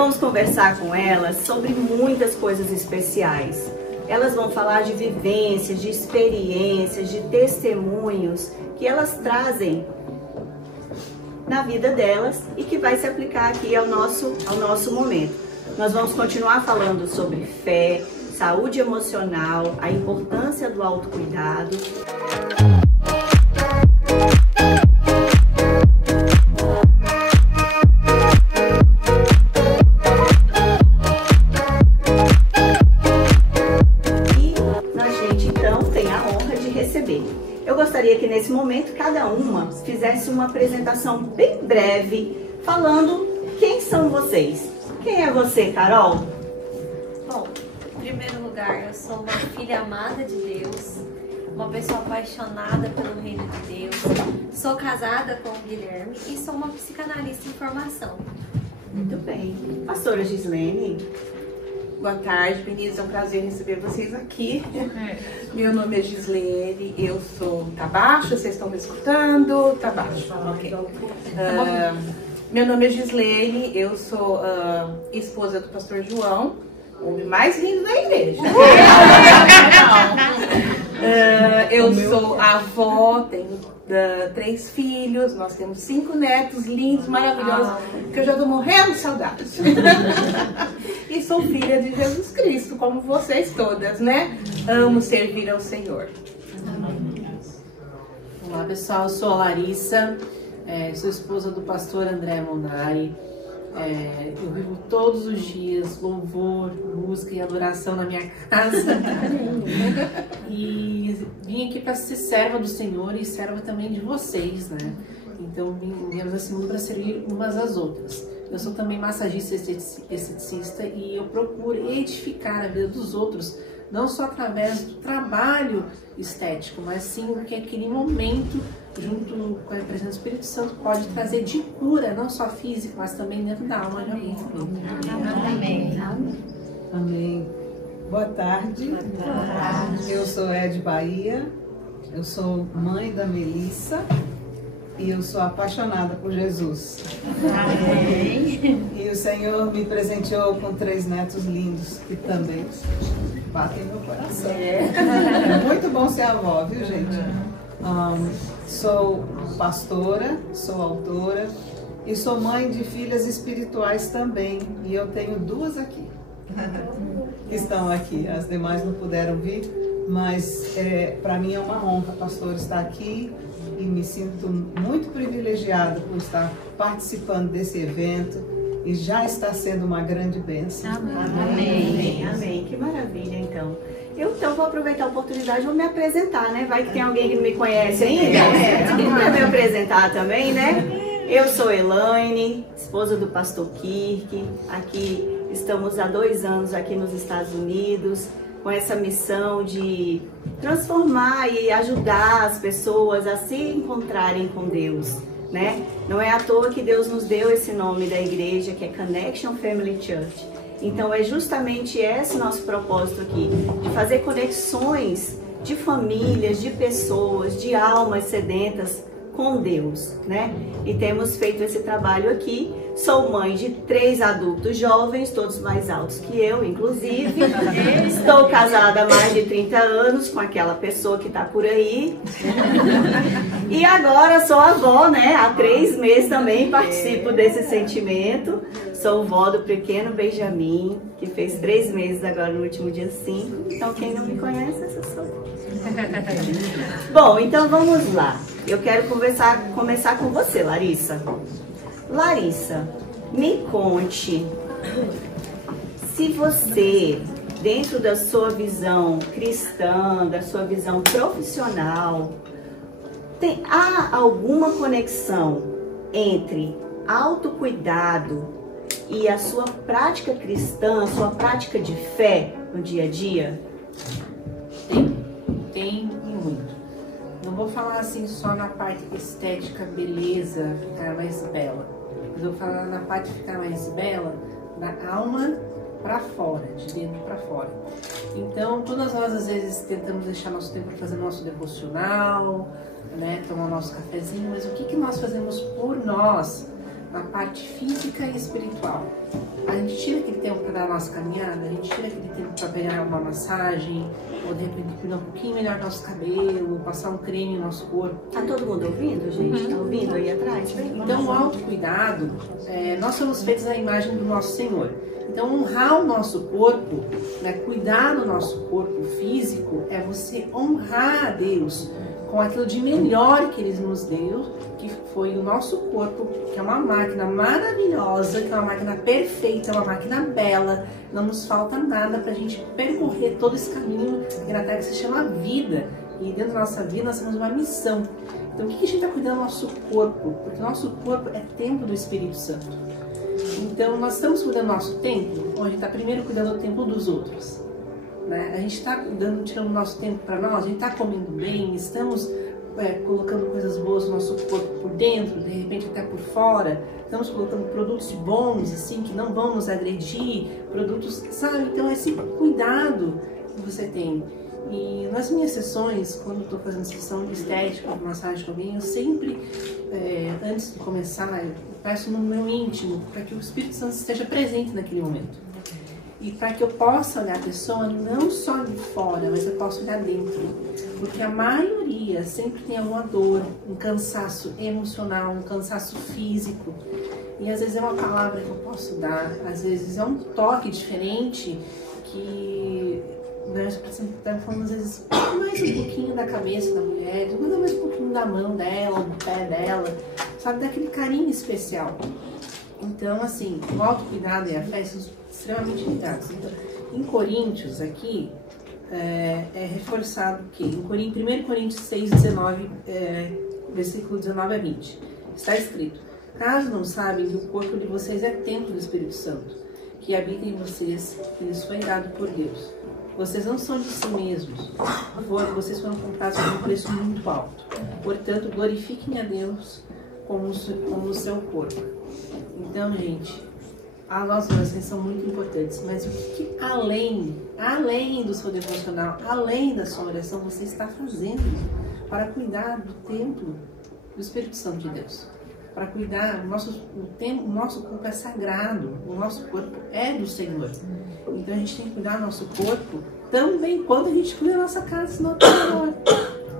vamos conversar com elas sobre muitas coisas especiais. Elas vão falar de vivências, de experiências, de testemunhos que elas trazem na vida delas e que vai se aplicar aqui ao nosso momento. Nós vamos continuar falando sobre fé, saúde emocional, a importância do autocuidado. Eu gostaria que nesse momento cada uma fizesse uma apresentação bem breve, falando quem são vocês. Quem é você, Carol? Bom, em primeiro lugar, eu sou uma filha amada de Deus, uma pessoa apaixonada pelo reino de Deus, sou casada com o Guilherme e sou uma psicanalista em formação. Muito bem. Pastora Gislene? Boa tarde, meninas, é um prazer receber vocês aqui. Meu nome é Gislene, eu sou... Tá baixo? Vocês estão me escutando? Tá baixo, ok. Meu nome é Gislene, eu sou esposa do pastor João, o homem mais lindo da igreja. Eu sou avó, tenho 3 filhos, nós temos 5 netos lindos, maravilhosos, que eu já tô morrendo de saudade. E sou filha de Jesus Cristo, como vocês todas, né? Amo servir ao Senhor. Olá pessoal, eu sou a Larissa, sou esposa do pastor André Monari. Eu vivo todos os dias louvor, música e adoração na minha casa. E vim aqui para ser serva do Senhor e serva também de vocês, né? Então viemos assim para servir umas às outras. Eu sou também massagista esteticista e eu procuro edificar a vida dos outros, não só através do trabalho estético, mas sim porque aquele momento, junto com a presença do Espírito Santo, pode trazer de cura, não só física, mas também dentro da alma de alguém. Amém. Amém. Boa tarde. Boa tarde. Eu sou Ed Bahia, eu sou mãe da Melissa e eu sou apaixonada por Jesus. Amém. E o Senhor me presenteou com 3 netos lindos que também batem meu coração. É muito bom ser avó, viu, gente? Sou pastora, sou autora e sou mãe de filhas espirituais também. E eu tenho 2 aqui, que estão aqui. As demais não puderam vir, mas para mim é uma honra, pastor, estar aqui e me sinto muito privilegiada por estar participando desse evento e já está sendo uma grande bênção. Amém. Amém. Que maravilha, então. Eu então vou aproveitar a oportunidade e vou me apresentar, né? Vai que tem alguém que não me conhece ainda. Para me apresentar também, né? Eu sou Elaine, esposa do pastor Kirk. Aqui estamos há 2 anos aqui nos Estados Unidos, com essa missão de transformar e ajudar as pessoas a se encontrarem com Deus, né? Não é à toa que Deus nos deu esse nome da igreja, que é Connection Family Church. Então é justamente esse nosso propósito aqui, de fazer conexões de famílias, de pessoas, de almas sedentas com Deus, né? E temos feito esse trabalho aqui. Sou mãe de 3 adultos jovens, todos mais altos que eu, inclusive. Estou casada há mais de 30 anos com aquela pessoa que está por aí. E agora sou avó, né? Há 3 meses também participo desse sentimento. Sou vó do pequeno Benjamin, que fez 3 meses agora no último dia 5. Então quem não me conhece, essa sou eu. Bom, então vamos lá. Eu quero começar com você, Larissa. Larissa, me conte se você, dentro da sua visão cristã, da sua visão profissional, há alguma conexão entre autocuidado e a sua prática cristã, a sua prática de fé no dia a dia? Tem e muito. Não vou falar assim só na parte estética, beleza, ficar mais bela. Mas eu vou falar na parte de ficar mais bela, da alma para fora, de dentro para fora. Então, todas nós às vezes tentamos deixar nosso tempo para fazer nosso devocional, né, tomar nosso cafezinho, mas o que nós fazemos por nós na parte física e espiritual? A gente tira aquele tempo para dar a nossa caminhada, a gente tira aquele tempo para pegar uma massagem, ou de repente cuidar um pouquinho melhor do nosso cabelo, passar um creme no nosso corpo. Tá todo mundo ouvindo, gente? Tá ouvindo aí atrás? Então, o autocuidado, nós somos feitos à imagem do nosso Senhor. Então, honrar o nosso corpo, né, cuidar do nosso corpo físico, é você honrar a Deus com aquilo de melhor que Ele nos deu, que foi o nosso corpo, que é uma máquina maravilhosa, que é uma máquina perfeita, é uma máquina bela, não nos falta nada para a gente percorrer todo esse caminho que na Terra que se chama vida, e dentro da nossa vida nós temos uma missão. Então, o que a gente está cuidando do nosso corpo? Porque o nosso corpo é templo do Espírito Santo. Então, nós estamos cuidando do nosso templo, ou a gente está primeiro cuidando do templo dos outros? Né? A gente está cuidando, tirando o nosso tempo para nós, a gente está comendo bem, estamos colocando coisas boas no nosso corpo por dentro, de repente até por fora, estamos colocando produtos bons, assim, que não vão nos agredir, produtos, sabe? Então, esse cuidado que você tem. E nas minhas sessões, quando estou fazendo sessão de estética, de massagem com alguém, eu sempre, antes de começar, eu peço no meu íntimo para que o Espírito Santo esteja presente naquele momento. E para que eu possa olhar a pessoa não só de fora, mas eu possa olhar dentro. Porque a maioria sempre tem alguma dor, um cansaço emocional, um cansaço físico. E às vezes é uma palavra que eu posso dar, às vezes é um toque diferente que... Por exemplo, tá falando às vezes mais um pouquinho da cabeça da mulher, mais um pouquinho da mão dela, do pé dela, sabe, daquele carinho especial. Então, assim, o autocuidado e a fé são extremamente ligados. Então, em Coríntios, aqui, é reforçado que em 1 Coríntios 6, 19, versículo 19 a 20, está escrito: caso não sabem que o corpo de vocês é templo do Espírito Santo, que habita em vocês, que lhes foi dado por Deus. Vocês não são de si mesmos, vocês foram comprados por um preço muito alto. Portanto, glorifiquem a Deus como o seu corpo. Então, gente, as nossas orações são muito importantes, mas o que além do seu devocional, além da sua oração, você está fazendo para cuidar do templo do Espírito Santo de Deus? Para cuidar, o nosso corpo é sagrado, o nosso corpo é do Senhor. Então a gente tem que cuidar do nosso corpo também quando a gente cuida da nossa casa, senão tem dor,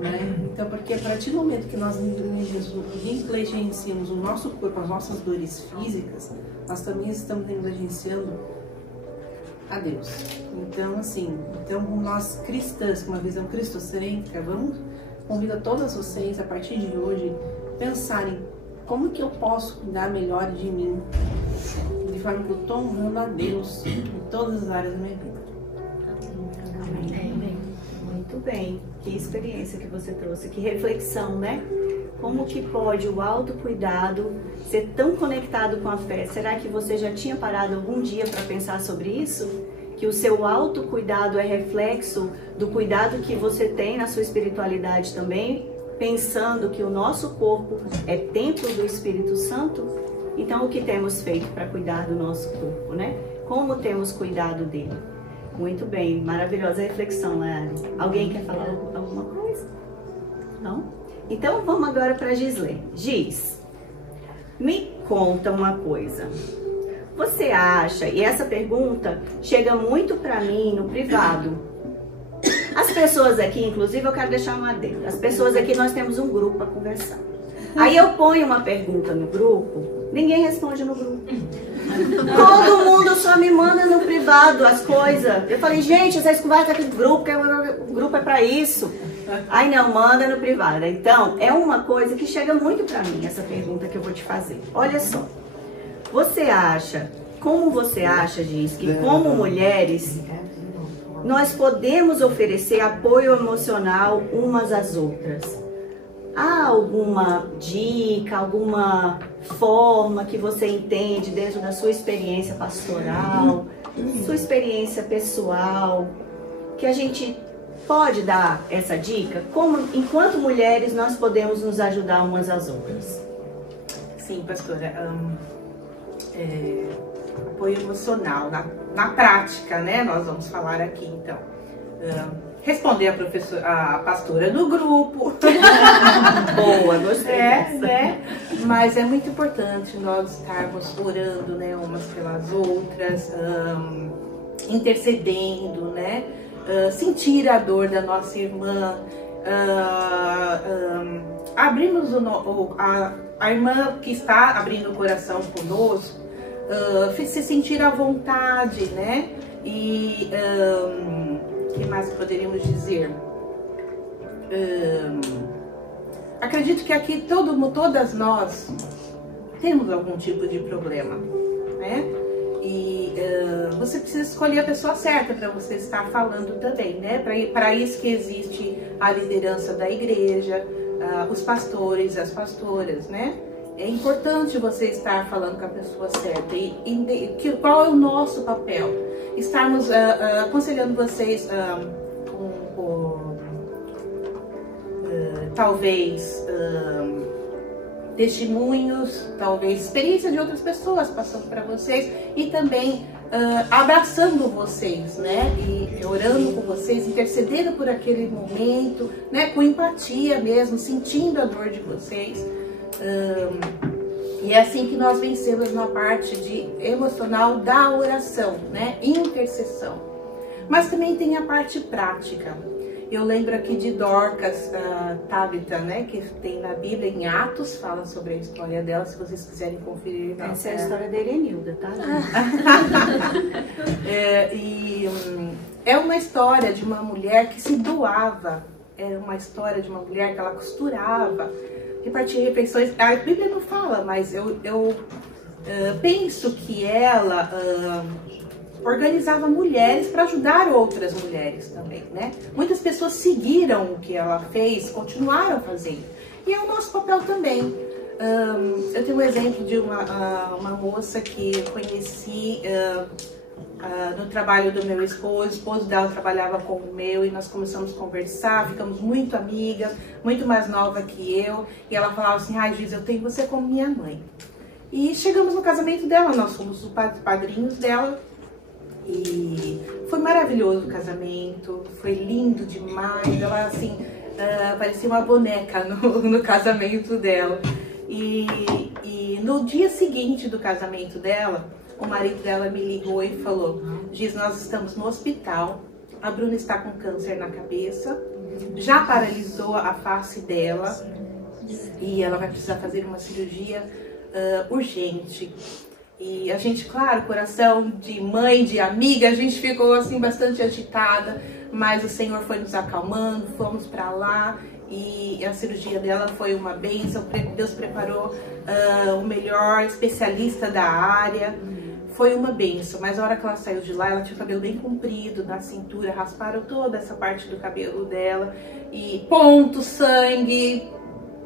né? Então, porque a partir do momento que nós negligenciamos o nosso corpo, as nossas dores físicas, nós também estamos negligenciando a Deus. Então, assim, nós cristãs, com uma visão cristocêntrica, convido todas vocês, a partir de hoje, pensarem como que eu posso cuidar melhor de mim, de forma que eu estou honrando a Deus em todas as áreas da minha vida. Amém. Muito bem. Que experiência que você trouxe, que reflexão, né? Como que pode o autocuidado ser tão conectado com a fé? Será que você já tinha parado algum dia para pensar sobre isso? Que o seu autocuidado é reflexo do cuidado que você tem na sua espiritualidade também? Pensando que o nosso corpo é templo do Espírito Santo? Então, o que temos feito para cuidar do nosso corpo, né? Como temos cuidado dele? Muito bem, maravilhosa reflexão, Lara. Alguém quer falar alguma coisa? Não? Então, vamos agora para a Gislene. Giz, me conta uma coisa. Você acha, e essa pergunta chega muito para mim no privado, as pessoas aqui, inclusive, eu quero deixar um adendo. As pessoas aqui, nós temos um grupo para conversar. Aí eu ponho uma pergunta no grupo, ninguém responde no grupo. Todo mundo só me manda no privado as coisas. Eu falei, gente, vocês conversam aqui no grupo, que o grupo é para isso. Aí não, manda no privado. Então, é uma coisa que chega muito para mim, essa pergunta que eu vou te fazer. Olha só, como você acha, Giz, que como mulheres, nós podemos oferecer apoio emocional umas às outras? Há alguma dica, alguma forma que você entende dentro da sua experiência pastoral, sua experiência pessoal, que a gente pode dar essa dica? Como, enquanto mulheres, nós podemos nos ajudar umas às outras? Sim, pastora. Apoio emocional, na prática, né? Nós vamos falar aqui, então. responder a pastora no grupo. Boa, gostei dessa. Né? Mas é muito importante nós estarmos orando, né, umas pelas outras, intercedendo, né? Sentir a dor da nossa irmã, abrimos a irmã que está abrindo o coração conosco, se sentir à vontade, né? E o que mais poderíamos dizer? Acredito que aqui todas nós temos algum tipo de problema, né? E você precisa escolher a pessoa certa para você estar falando também, né? Para isso que existe a liderança da igreja, os pastores, as pastoras, né? É importante você estar falando com a pessoa certa. Qual é o nosso papel? Estarmos aconselhando vocês talvez testemunhos, talvez experiência de outras pessoas passando para vocês e também abraçando vocês, né? E orando com vocês, intercedendo por aquele momento, né? Com empatia mesmo, sentindo a dor de vocês. E é assim que nós vencemos na parte emocional da oração, né? Intercessão. Mas também tem a parte prática. Eu lembro aqui de Dorcas, Tabita, né? Que tem na Bíblia, em Atos, fala sobre a história dela, se vocês quiserem conferir. Essa é a história da Erenilda, tá? É uma história de uma mulher que se doava. É uma história de uma mulher que ela costurava, repartia refeições. A Bíblia não fala, mas eu penso que ela organizava mulheres para ajudar outras mulheres também, né? Muitas pessoas seguiram o que ela fez, continuaram fazendo. E é o nosso papel também. Eu tenho um exemplo de uma moça que eu conheci no trabalho do meu esposo. O esposo dela trabalhava com o meu e nós começamos a conversar, ficamos muito amigas, muito mais nova que eu. E ela falava assim: ai, Giz, eu tenho você como minha mãe. E chegamos no casamento dela, nós fomos os padrinhos dela. E foi maravilhoso o casamento, foi lindo demais. Ela assim, parecia uma boneca no casamento dela. E no dia seguinte do casamento dela, o marido dela me ligou e falou: Giz, nós estamos no hospital, a Bruna está com câncer na cabeça, já paralisou a face dela e ela vai precisar fazer uma cirurgia urgente. E a gente, claro, coração de mãe, de amiga, a gente ficou assim bastante agitada, mas o Senhor foi nos acalmando, fomos para lá e a cirurgia dela foi uma bênção. Deus preparou o melhor especialista da área, foi uma bênção. Mas a hora que ela saiu de lá, ela tinha o cabelo bem comprido na cintura, rasparam toda essa parte do cabelo dela e ponto, sangue,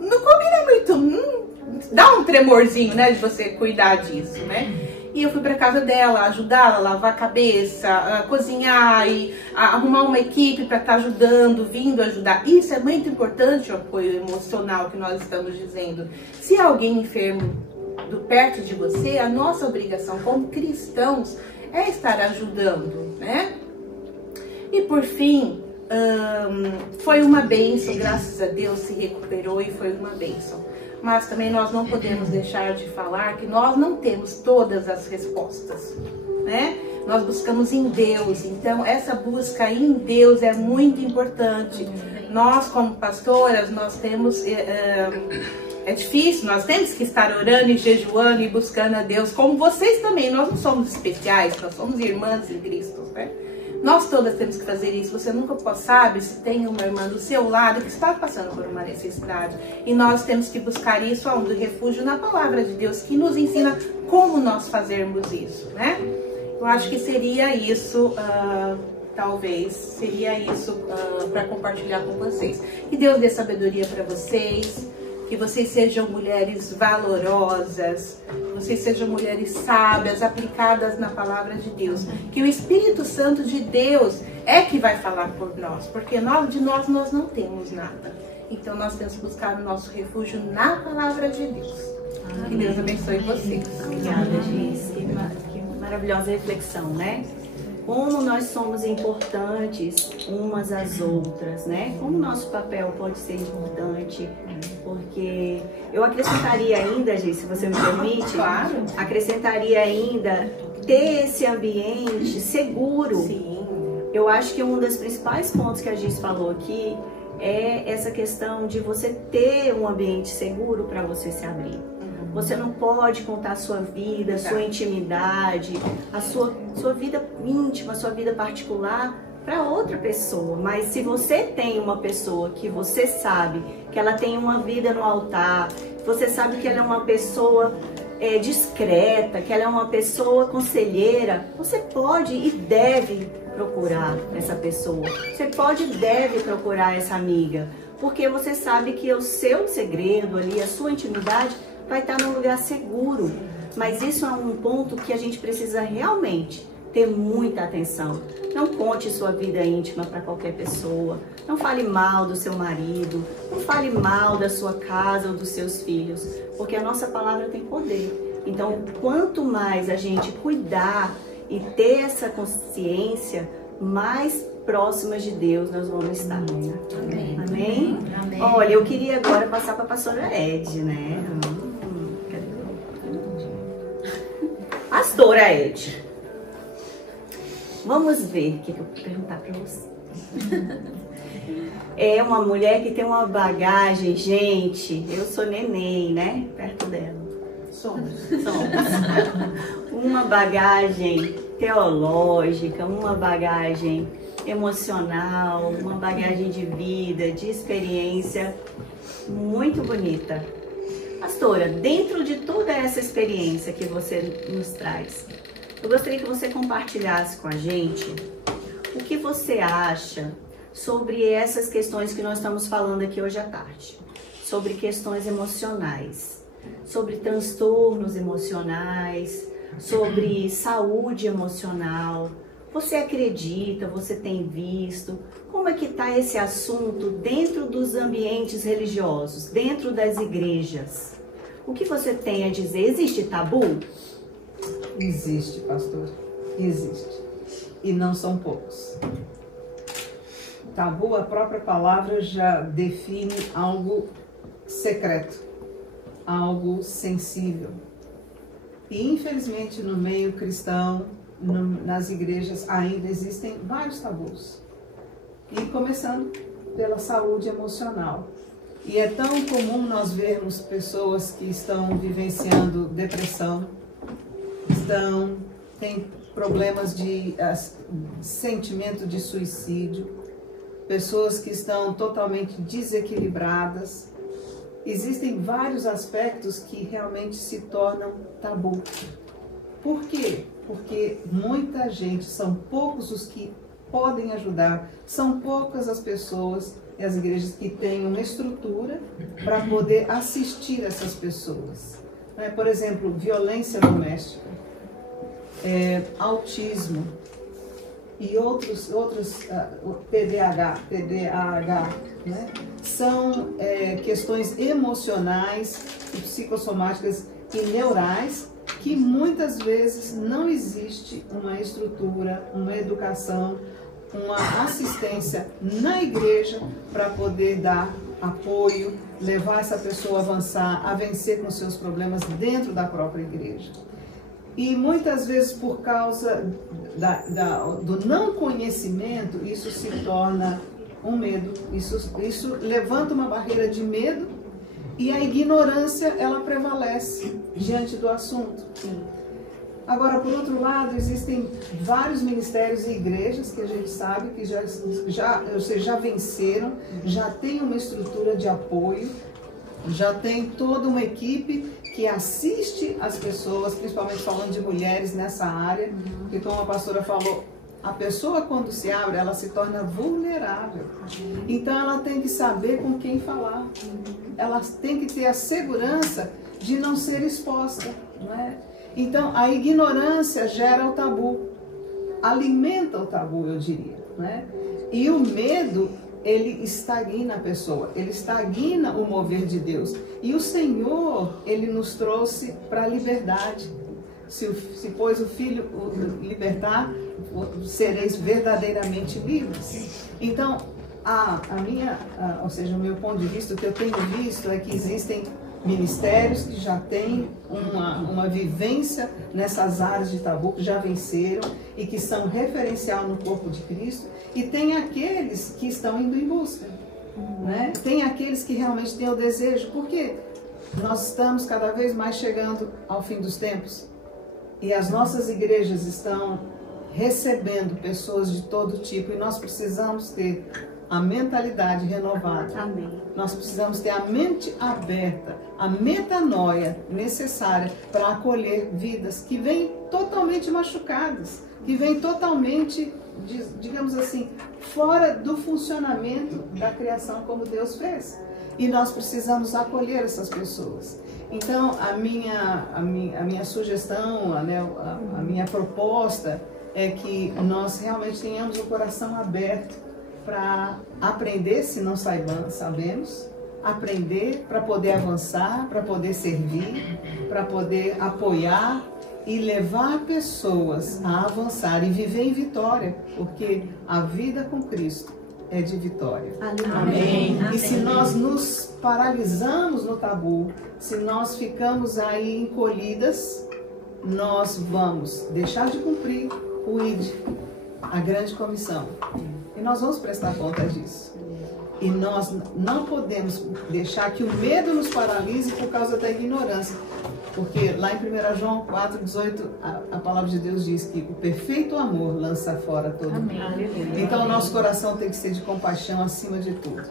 não combina muito. Dá um tremorzinho, né, de você cuidar disso, né? E eu fui pra casa dela, ajudá-la a lavar a cabeça, cozinhar e arrumar uma equipe para estar ajudando, vindo ajudar. Isso é muito importante, o apoio emocional que nós estamos dizendo. Se alguém enfermo perto de você, a nossa obrigação como cristãos é estar ajudando, né? E por fim, foi uma bênção, graças a Deus se recuperou e foi uma bênção. Mas também nós não podemos deixar de falar que nós não temos todas as respostas, né? Nós buscamos em Deus, então essa busca em Deus é muito importante. Nós como pastoras, nós temos, é difícil, nós temos que estar orando e jejuando e buscando a Deus, como vocês também. Nós não somos especiais, nós somos irmãs em Cristo, né? Nós todas temos que fazer isso. Você nunca sabe se tem uma irmã do seu lado que está passando por uma necessidade. E nós temos que buscar isso aonde? Refúgio na palavra de Deus, que nos ensina como nós fazermos isso, né? Eu acho que seria isso, talvez, seria isso para compartilhar com vocês. Que Deus dê sabedoria para vocês, que vocês sejam mulheres valorosas, que vocês sejam mulheres sábias, aplicadas na palavra de Deus. Que o Espírito Santo de Deus é que vai falar por nós, porque de nós não temos nada. Então nós temos que buscar o nosso refúgio na palavra de Deus. Amém. Que Deus abençoe vocês. Obrigada, Giz. Que maravilhosa reflexão, né? como nós somos importantes umas às outras, né? Como nosso papel pode ser importante, porque eu acrescentaria ainda, Gi, se você me permite, Claro. acrescentaria ainda ter esse ambiente seguro. Sim. Eu acho que um dos principais pontos que a Gi falou aqui é essa questão de você ter um ambiente seguro para você se abrir. Você não pode contar a sua vida, a sua intimidade, a sua vida íntima, a sua vida particular para outra pessoa. Mas se você tem uma pessoa que você sabe que ela tem uma vida no altar, você sabe que ela é uma pessoa discreta, que ela é uma pessoa conselheira, você pode e deve procurar essa pessoa. Você pode e deve procurar essa amiga, porque você sabe que o seu segredo ali, a sua intimidade vai estar num lugar seguro. Mas isso é um ponto que a gente precisa realmente ter muita atenção. Não conte sua vida íntima para qualquer pessoa. Não fale mal do seu marido. Não fale mal da sua casa ou dos seus filhos, porque a nossa palavra tem poder. Então, quanto mais a gente cuidar e ter essa consciência, mais próximas de Deus nós vamos estar. Amém. Amém? Amém. Olha, eu queria agora passar para a pastora Ed, né? Pastora Ed, vamos ver o que eu vou perguntar para você. É uma mulher que tem uma bagagem, gente, eu sou neném, né? Perto dela. Somos. Uma bagagem teológica, uma bagagem emocional, uma bagagem de vida, de experiência muito bonita. Pastora, dentro de toda essa experiência que você nos traz, eu gostaria que você compartilhasse com a gente o que você acha sobre essas questões que nós estamos falando aqui hoje à tarde, sobre questões emocionais, sobre transtornos emocionais, sobre saúde emocional. Você acredita, você tem visto? Como é que está esse assunto dentro dos ambientes religiosos, dentro das igrejas? O que você tem a dizer? Existe tabu? Existe, pastor. Existe. E não são poucos. Tabu, a própria palavra já define algo secreto, algo sensível. E infelizmente no meio cristão, nas igrejas ainda existem vários tabus. E começando pela saúde emocional. E é tão comum nós vermos pessoas que estão vivenciando depressão, têm problemas de sentimento de suicídio, pessoas que estão totalmente desequilibradas. Existem vários aspectos que realmente se tornam tabu. Por quê? Porque muita gente, são poucos os que podem ajudar, são poucas as pessoas e as igrejas que têm uma estrutura para poder assistir essas pessoas. Por exemplo, violência doméstica, autismo e outros TDAH, né? São questões emocionais, psicossomáticas e neurais que muitas vezes não existe uma estrutura, uma educação, uma assistência na igreja para poder dar apoio, levar essa pessoa a avançar, a vencer com seus problemas dentro da própria igreja. E muitas vezes por causa do não conhecimento, isso se torna um medo, isso levanta uma barreira de medo e a ignorância ela prevalece diante do assunto. Agora, por outro lado, existem vários ministérios e igrejas que a gente sabe que já venceram, já tem uma estrutura de apoio, já tem toda uma equipe que assiste as pessoas, principalmente falando de mulheres nessa área, porque como a pastora falou, a pessoa quando se abre, ela se torna vulnerável. Então ela tem que saber com quem falar. Ela tem que ter a segurança de não ser exposta, não é? Então, a ignorância gera o tabu, alimenta o tabu, eu diria, né? E o medo, ele estagna a pessoa, ele estagna o mover de Deus. E o Senhor, ele nos trouxe para a liberdade. se pois o Filho o libertar, sereis verdadeiramente livres. Então, ou seja, o meu ponto de vista, o que eu tenho visto é que existem ministérios que já têm uma vivência nessas áreas de tabu, que já venceram e que são referencial no corpo de Cristo, e tem aqueles que estão indo em busca, né? Tem aqueles que realmente têm o desejo, porque nós estamos cada vez mais chegando ao fim dos tempos e as nossas igrejas estão recebendo pessoas de todo tipo, e nós precisamos ter a mentalidade renovada. Amém. Nós precisamos ter a mente aberta, a metanoia necessária para acolher vidas que vêm totalmente machucadas, que vêm totalmente, digamos assim, fora do funcionamento da criação como Deus fez. E nós precisamos acolher essas pessoas. Então, a minha sugestão, a minha proposta é que nós realmente tenhamos o coração aberto para aprender, se não sabemos, aprender para poder avançar, para poder servir, para poder apoiar e levar pessoas a avançar e viver em vitória, porque a vida com Cristo é de vitória. Amém. E se nós nos paralisamos no tabu, se nós ficamos aí encolhidas, nós vamos deixar de cumprir o ID, a grande comissão. E nós vamos prestar conta disso. E nós não podemos deixar que o medo nos paralise por causa da ignorância. Porque lá em 1 João 4,18, a palavra de Deus diz que o perfeito amor lança fora todo medo. Então o nosso coração tem que ser de compaixão acima de tudo.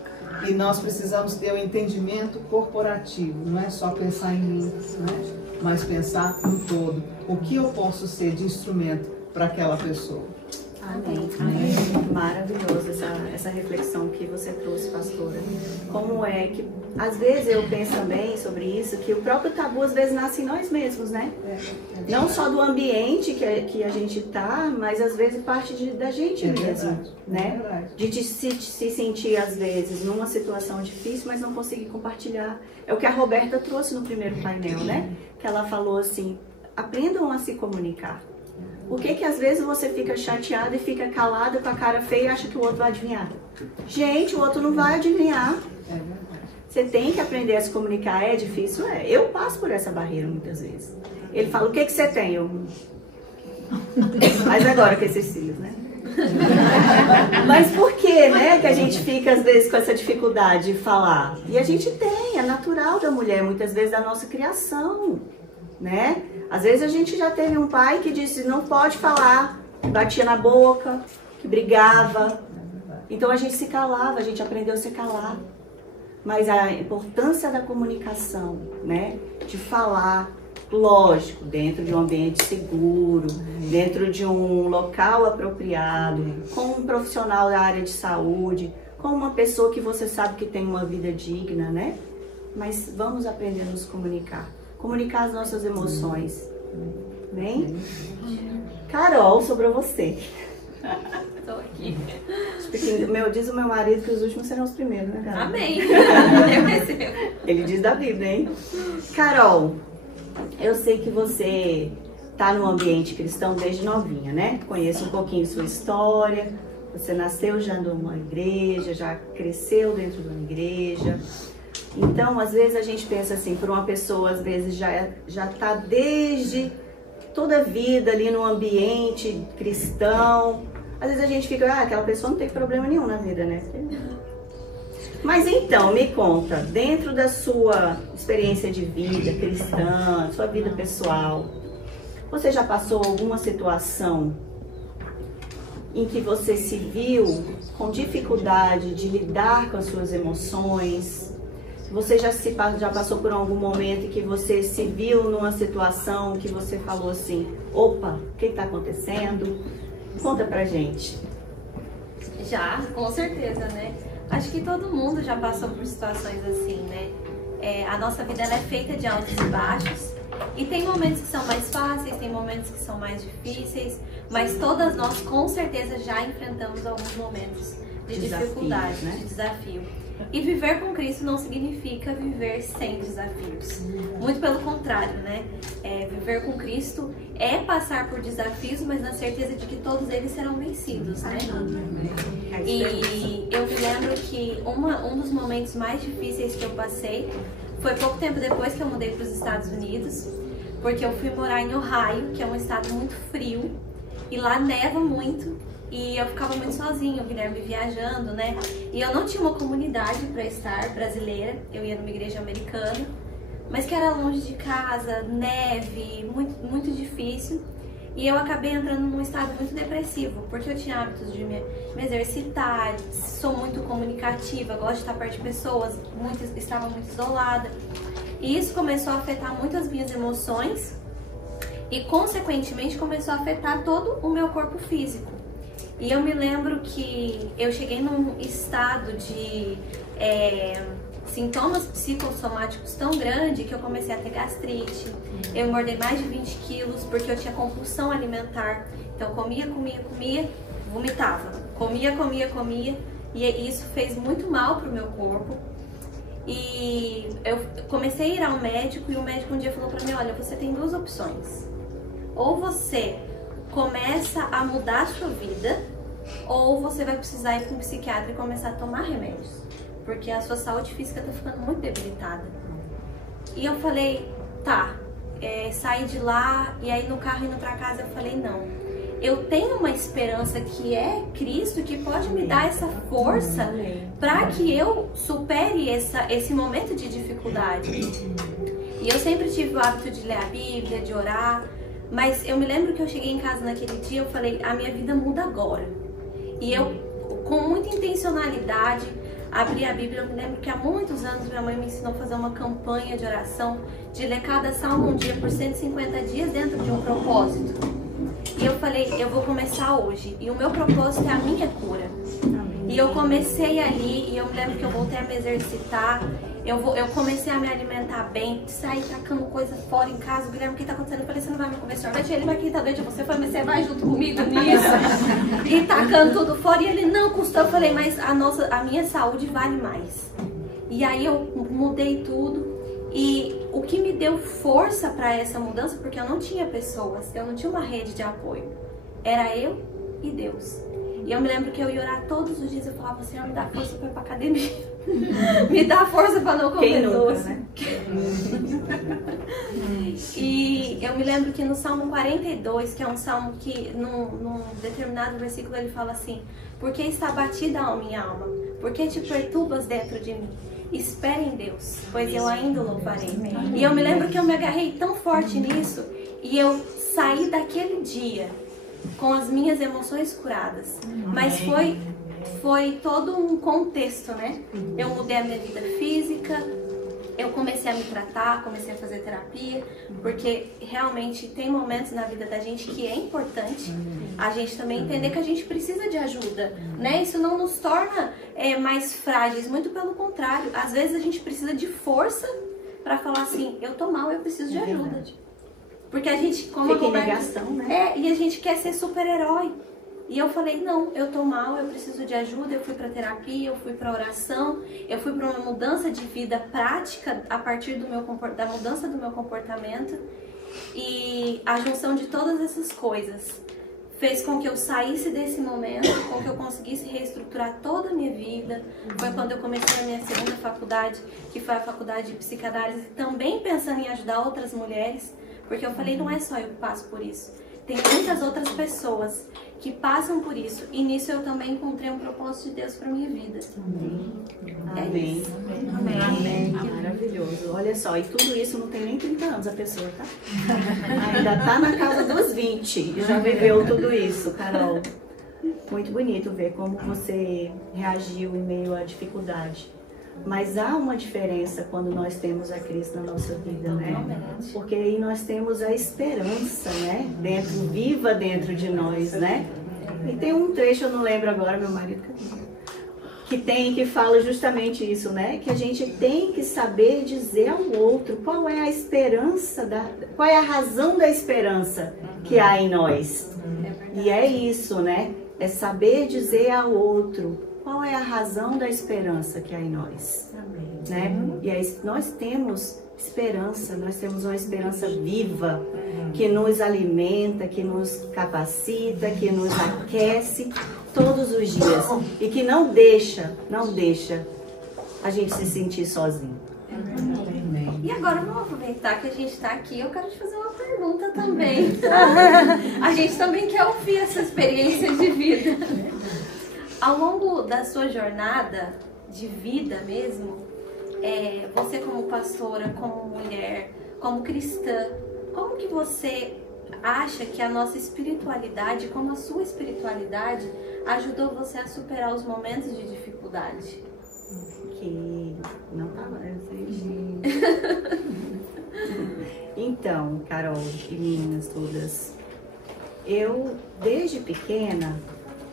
E nós precisamos ter um entendimento corporativo. Não é só pensar em mim, né? Mas pensar no todo. O que eu posso ser de instrumento para aquela pessoa. Amém. Maravilhoso essa reflexão que você trouxe, pastora. Como é que, às vezes eu penso também sobre isso, que o próprio tabu às vezes nasce em nós mesmos, né? Não só do ambiente que a gente tá, mas às vezes parte da gente mesmo, né? De se sentir às vezes numa situação difícil, mas não conseguir compartilhar. É o que a Roberta trouxe no primeiro painel, né? Que ela falou assim, aprendam a se comunicar. Por que às vezes você fica chateada e fica calada com a cara feia e acha que o outro vai adivinhar? Gente, o outro não vai adivinhar. Você tem que aprender a se comunicar. É difícil? É. Eu passo por essa barreira muitas vezes. Ele fala, o que você tem? Eu... Mas agora com esses filhos, né? Mas por que, né, que a gente fica às vezes com essa dificuldade de falar? E a gente tem, é natural da mulher, muitas vezes da nossa criação, né? Às vezes a gente já teve um pai que disse não pode falar, que batia na boca, que brigava. Então a gente se calava, a gente aprendeu a se calar. Mas a importância da comunicação, né? De falar, lógico, dentro de um ambiente seguro, dentro de um local apropriado, com um profissional da área de saúde, com uma pessoa que você sabe que tem uma vida digna, né? Mas vamos aprender a nos comunicar. Comunicar as nossas emoções. Bem? Carol, sobrou você. Estou aqui. Diz o meu marido que os últimos serão os primeiros, né, Carol? Amém. Eu recebo. Ele diz da Bíblia, hein? Carol, eu sei que você está no ambiente cristão desde novinha, né? Conheço um pouquinho sua história. Você nasceu já numa igreja, já cresceu dentro de uma igreja. Então, às vezes a gente pensa assim, por uma pessoa, às vezes já está desde toda a vida ali no ambiente cristão. Às vezes a gente fica, aquela pessoa não tem problema nenhum na vida, né? Mas então, me conta, dentro da sua experiência de vida cristã, sua vida pessoal, você já passou alguma situação em que você se viu com dificuldade de lidar com as suas emoções? Você já passou por algum momento em que você se viu numa situação que você falou assim, opa, o que está acontecendo? Conta pra gente. Já, com certeza, né? Acho que todo mundo já passou por situações assim, né? A nossa vida ela é feita de altos e baixos. E tem momentos que são mais fáceis, tem momentos que são mais difíceis. Mas todas nós, com certeza, já enfrentamos alguns momentos de dificuldade, né? De desafio. E viver com Cristo não significa viver sem desafios. Muito pelo contrário, né? Viver com Cristo é passar por desafios, mas na certeza de que todos eles serão vencidos, né? E eu me lembro que um dos momentos mais difíceis que eu passei foi pouco tempo depois que eu mudei para os Estados Unidos, porque eu fui morar em Ohio, que é um estado muito frio, e lá neva muito. E eu ficava muito sozinha, o Guilherme viajando, né? E eu não tinha uma comunidade para estar brasileira, eu ia numa igreja americana, mas que era longe de casa, neve, muito, muito difícil. E eu acabei entrando num estado muito depressivo, porque eu tinha hábitos de me exercitar, sou muito comunicativa, gosto de estar perto de pessoas, estava muito isolada. E isso começou a afetar muito as minhas emoções e, consequentemente, começou a afetar todo o meu corpo físico. E eu me lembro que eu cheguei num estado de sintomas psicossomáticos tão grande que eu comecei a ter gastrite, eu engordei mais de 20 quilos porque eu tinha compulsão alimentar. Então comia, vomitava, comia, e isso fez muito mal pro meu corpo. E eu comecei a ir ao médico e o médico um dia falou pra mim, olha, você tem duas opções. Ou você começa a mudar a sua vida, ou você vai precisar ir para um psiquiatra e começar a tomar remédios, porque a sua saúde física está ficando muito debilitada. E eu falei, tá, saí de lá, e aí no carro indo para casa eu falei, não, eu tenho uma esperança que é Cristo, que pode me dar essa força para que eu supere esse momento de dificuldade. E eu sempre tive o hábito de ler a Bíblia, de orar, mas eu me lembro que eu cheguei em casa naquele dia, eu falei, a minha vida muda agora. E eu, com muita intencionalidade, abri a Bíblia. Eu me lembro que há muitos anos minha mãe me ensinou a fazer uma campanha de oração, de ler cada salmo um dia por 150 dias dentro de um propósito. E eu falei, eu vou começar hoje. E o meu propósito é a minha cura. E eu comecei ali, e eu me lembro que eu voltei a me exercitar. Eu comecei a me alimentar bem, sair tacando coisa fora em casa. O Guilherme, o que tá acontecendo? Eu falei, você não vai me comer sorvete? Ele, mas quem tá doente é você? Eu falei, mas você vai junto comigo nisso? E tacando tudo fora. E ele, não, custou. Eu falei, mas a minha saúde vale mais. E aí eu mudei tudo. E o que me deu força para essa mudança, porque eu não tinha pessoas, eu não tinha uma rede de apoio, era eu e Deus. E eu me lembro que eu ia orar todos os dias, eu falava, Senhor, me dá força para ir pra academia. Me dá força para não comer doce. Né? E eu me lembro que no Salmo 42, que é um salmo que num determinado versículo ele fala assim, porque está abatida a minha alma, porque te perturbas dentro de mim. Espere em Deus, pois eu ainda o louvarei. E eu me lembro que eu me agarrei tão forte nisso e eu saí daquele dia com as minhas emoções curadas. Mas foi todo um contexto, né? Eu mudei a minha vida física, eu comecei a me tratar, comecei a fazer terapia, porque realmente tem momentos na vida da gente que é importante a gente também entender que a gente precisa de ajuda, né? Isso não nos torna mais frágeis, muito pelo contrário. Às vezes a gente precisa de força para falar assim, eu tô mal, eu preciso de ajuda. Porque a gente, como fica em negação, né? E a gente quer ser super-herói. E eu falei, não, eu tô mal, eu preciso de ajuda. Eu fui pra terapia, eu fui pra oração, eu fui pra uma mudança de vida prática a partir da mudança do meu comportamento. E a junção de todas essas coisas fez com que eu saísse desse momento, com que eu conseguisse reestruturar toda a minha vida. Foi quando eu comecei a minha segunda faculdade, que foi a faculdade de psicanálise, também pensando em ajudar outras mulheres, porque eu falei, não é só eu que passo por isso. Tem muitas outras pessoas que passam por isso. E nisso eu também encontrei um propósito de Deus para minha vida. Amém. Amém. Amém. Que maravilhoso. Olha só, e tudo isso não tem nem 30 anos a pessoa, tá? Ainda tá na casa dos 20 e já viveu tudo isso, Carol. Muito bonito ver como você reagiu em meio à dificuldade. Mas há uma diferença quando nós temos a Cristo na nossa vida, né? Porque aí nós temos a esperança, né? Viva dentro de nós, né? E tem um trecho, eu não lembro agora, meu marido, que fala justamente isso, né? Que a gente tem que saber dizer ao outro qual é a esperança, qual é a razão da esperança que há em nós. E é isso, né? É saber dizer ao outro qual é a razão da esperança que há em nós. Né? E aí nós temos esperança, nós temos uma esperança viva que nos alimenta, que nos capacita, que nos aquece todos os dias e que não deixa a gente se sentir sozinho. E agora vamos aproveitar que a gente está aqui, eu quero te fazer uma pergunta também. A gente também quer ouvir essa experiência de vida. Ao longo da sua jornada de vida mesmo, você como pastora, como mulher, como cristã, como que você acha que a nossa espiritualidade, como a sua espiritualidade, ajudou você a superar os momentos de dificuldade? Que não tava, eu sei. Então, Carol e meninas todas, eu desde pequena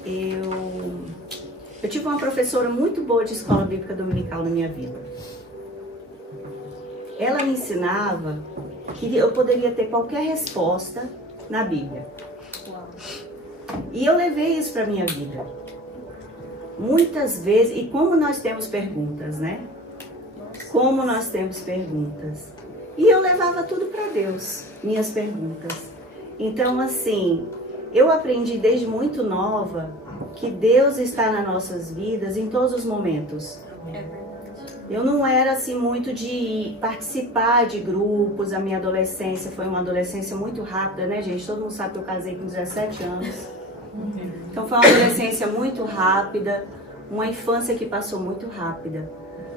eu tive uma professora muito boa de escola bíblica dominical na minha vida. Ela me ensinava que eu poderia ter qualquer resposta na Bíblia. E eu levei isso para minha vida. Muitas vezes, e como nós temos perguntas, né? Como nós temos perguntas. E eu levava tudo para Deus, minhas perguntas. Então, assim, eu aprendi desde muito nova que Deus está nas nossas vidas em todos os momentos. Eu não era assim muito de participar de grupos. A minha adolescência foi uma adolescência muito rápida, né, gente? Todo mundo sabe que eu casei com 17 anos. Então foi uma adolescência muito rápida, uma infância que passou muito rápida.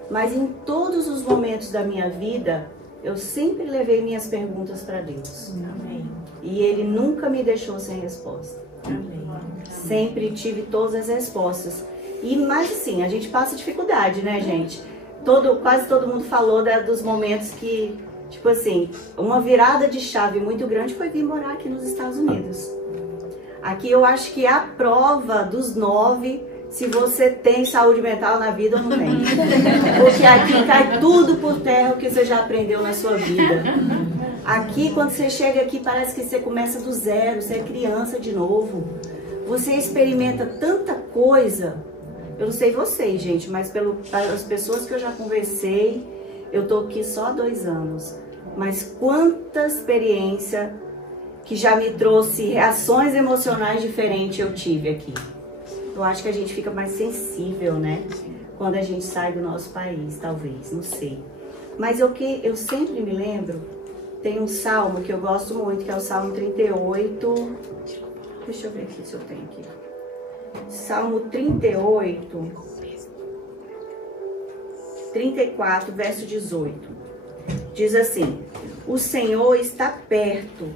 Mas em todos os momentos da minha vida, eu sempre levei minhas perguntas para Deus. Amém. E Ele nunca me deixou sem resposta. Amém. Sempre tive todas as respostas. Mas assim, a gente passa dificuldade, né, gente? Quase todo mundo falou dos momentos que, tipo assim, uma virada de chave muito grande foi vir morar aqui nos Estados Unidos. Aqui eu acho que é a prova dos 9 se você tem saúde mental na vida ou não tem. Porque aqui cai tudo por terra o que você já aprendeu na sua vida. Aqui, quando você chega aqui, parece que você começa do zero, você é criança de novo. Você experimenta tanta coisa. Eu não sei vocês, gente, mas pelas pessoas que eu já conversei, eu tô aqui só há 2 anos. Mas quanta experiência que já me trouxe reações emocionais diferentes eu tive aqui. Eu acho que a gente fica mais sensível, né? Quando a gente sai do nosso país, talvez, não sei. Mas eu sempre me lembro, tem um salmo que eu gosto muito, que é o Salmo 38. Deixa eu ver aqui se eu tenho aqui. Salmo 38, 34, verso 18. Diz assim: o Senhor está perto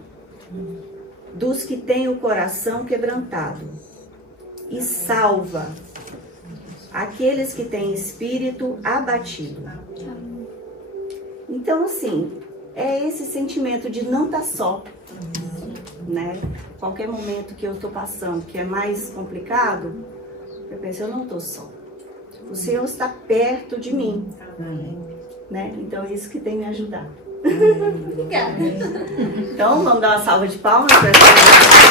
dos que têm o coração quebrantado e salva aqueles que têm espírito abatido. Então, assim, é esse sentimento de não estar só, né? Qualquer momento que eu estou passando, que é mais complicado, eu penso, eu não estou só. O Senhor está perto de mim, né? Então, é isso que tem me ajudado. Obrigada. Então, vamos dar uma salva de palmas para essa